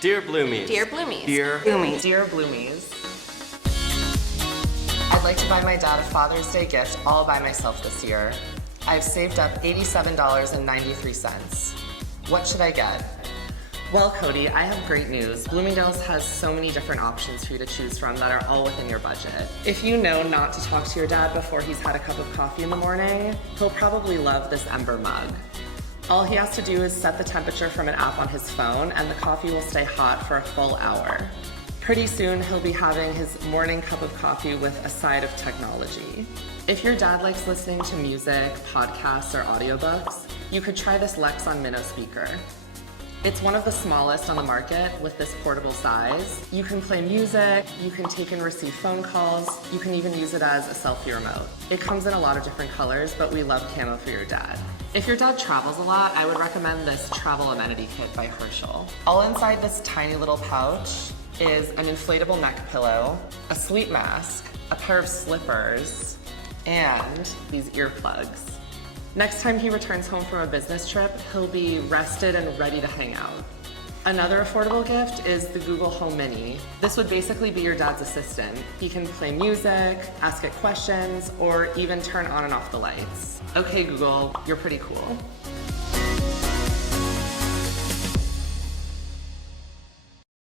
Dear Bloomies. Dear Bloomies. Dear Bloomies. Dear Bloomies, I'd like to buy my dad a Father's Day gift all by myself this year. I've saved up $87.93. What should I get? Well, Cody, I have great news. Bloomingdale's has so many different options for you to choose from that are all within your budget. If you know not to talk to your dad before he's had a cup of coffee in the morning, he'll probably love this Ember mug. All he has to do is set the temperature from an app on his phone and the coffee will stay hot for a full hour. Pretty soon, he'll be having his morning cup of coffee with a side of technology. If your dad likes listening to music, podcasts, or audiobooks, you could try this Lexon Minnow speaker. It's one of the smallest on the market with this portable size. You can play music, you can take and receive phone calls, you can even use it as a selfie remote. It comes in a lot of different colors, but we love camo for your dad. If your dad travels a lot, I would recommend this travel amenity kit by Herschel. All inside this tiny little pouch is an inflatable neck pillow, a sleep mask, a pair of slippers, and these earplugs. Next time he returns home from a business trip, he'll be rested and ready to hang out. Another affordable gift is the Google Home Mini. This would basically be your dad's assistant. He can play music, ask it questions, or even turn on and off the lights. Okay, Google, you're pretty cool.